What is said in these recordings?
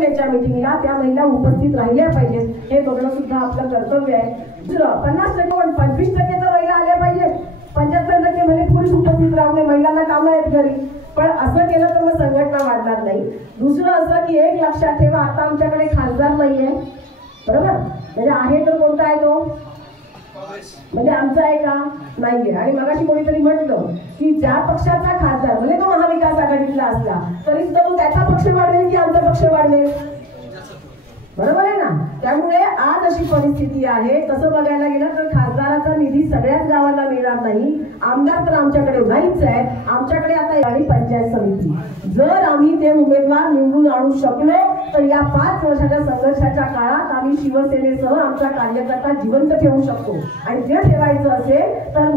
संघटनेच्या मिटिंगला त्या महिला उपस्थित राहिल्या पाहिजेत, हे बघणं सुद्धा आपलं कर्तव्य आहे. दुसरं 50% पण 25% तर महिला आल्या पाहिजेत. 75% भले पुरुष उपस्थित राहू नये, महिलांना कामं आहेत घरी, पण असं केलं तर मग संघटना वाढणार नाही. दुसरं असं की एक लक्षात ठेवा, आता आमच्याकडे खासदार नाहीये, बरोबर? म्हणजे आहे तर कोणता आहे तो? म्हणजे आमचा आहे का? नाहीये. आणि मगाशी कोणीतरी म्हटलं की ज्या पक्षाचा खासदार म्हणजे तो महाविकास आघाडीतला असला तरी सुद्धा तो त्याचा पक्ष वाढवेल की आमचा पक्ष वाढवेल, बरोबर आहे ना? त्यामुळे आज अशी परिस्थिती आहे. तसं बघायला गेलं तर खासदाराचा निधी सगळ्याच गावाला मिळणार नाही. आमदार तर आमच्याकडे नाहीच आहे. आमच्याकडे आता आणि पंचायत समिती, जर आम्ही ते उमेदवार निवडून आणू शकलो तर या 5 वर्षाच्या संघर्षाच्या काळात आम्ही शिवसेनेसह आमचा कार्यकर्ता जिवंत ठेवू शकतो. आणि ते ठेवायचं असेल तर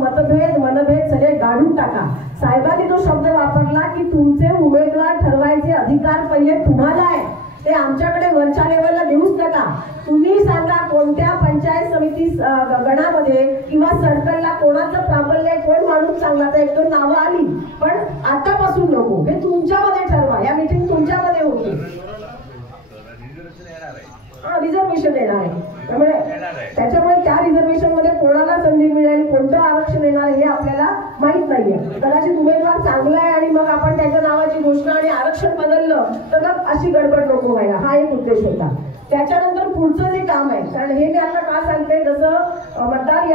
मनभेद सगळे गाडून टाका. साहेबांनी जो शब्द वापरला की तुमचे उमेदवार ठरवायचे अधिकार पहिले तुम्हाला आहे, ते आमच्याकडे वरच्या लेवलला देऊच नका. तुम्ही सांगा कोणत्या पंचायत समिती गणामध्ये किंवा सर्कलला कोणाचं प्राबल्य आहे, कोण माणूस चांगला, तर 1-2 नावं आली, पण आतापासून नको. हे तुमच्यामध्ये ठरवा. या मीटिंग तुमच्यामध्ये होती. रिझर्वेशन येणार आहे, त्याच्यामुळे त्या रिझर्वेशन मध्ये कोणाला संधी मिळेल, कोणतं आरक्षण येणार हे आपल्याला माहित नाहीये. कदाचित उमेदवार चांगला आहे आणि मग आपण त्याच्या नावाची घोषणा आणि आरक्षण बदललं तर मग अशी गडबड नको व्हायला, हा एक उद्देश होता. त्याच्यानंतर पुढचं जे काम आहे, कारण हे मी आता का सांगते, जसं मतदार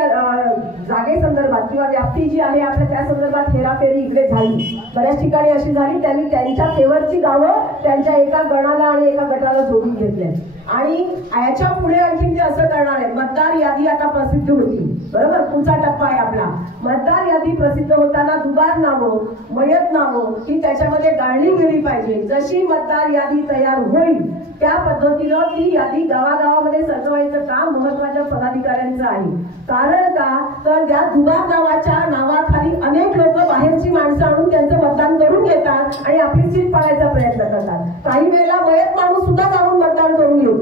जागे संदर्भात किंवा व्याप्ती जी आहे आपल्या त्या संदर्भात हेराफेरी इकडे झाली, बऱ्याच ठिकाणी अशी झाली. त्यांनी त्यांच्या फेवरची गावं त्यांच्या एका गणाला आणि एका गटाला जोडून घेतल्या. आणि याच्या पुढे आणखी ते असं करणार आहे, मतदार यादी आता प्रसिद्ध होती, बरोबर? पुढचा टप्पा आहे आपला. मतदार यादी प्रसिद्ध होताना दुबार नावं, मयत नावं ही त्याच्यामध्ये गाळली गेली पाहिजे. जशी मतदार यादी तयार होईल त्या पद्धतीनं ती यादी गावागावामध्ये सजवायचं काम महत्वाच्या पदाधिकाऱ्यांचं आहे. कारण का तर त्या दुबार नावाच्या नावाखाली अनेक लोक बाहेरची माणसं आणून त्यांचं मतदान करून घेतात आणि आपली सीट पाळायचा प्रयत्न करतात. काही वेळेला मयत माणूस सुद्धा जाऊन मतदान करून येतो,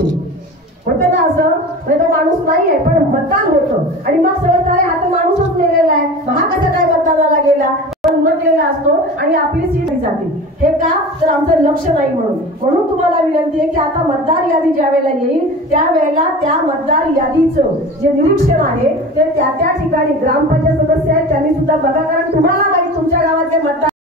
होतं ना असं? म्हणजे तो माणूस नाही आहे पण मतदान होतं आणि मग सहज हा तर माणूसच मेलेला आहे, हा कसा काय मतदानाला गेला, उलटलेला असतो आणि आपली सीट जाते. हे का तर आमचं लक्ष नाही. म्हणून तुम्हाला विनंती आहे की आता मतदार यादी ज्या वेळेला येईल त्यावेळेला त्या मतदार यादीचं जे निरीक्षण आहे ते त्या ठिकाणी ग्रामपंचायत सदस्य आहेत त्यांनी सुद्धा बघा. कारण तुम्हाला माहिती तुमच्या गावातले मतदार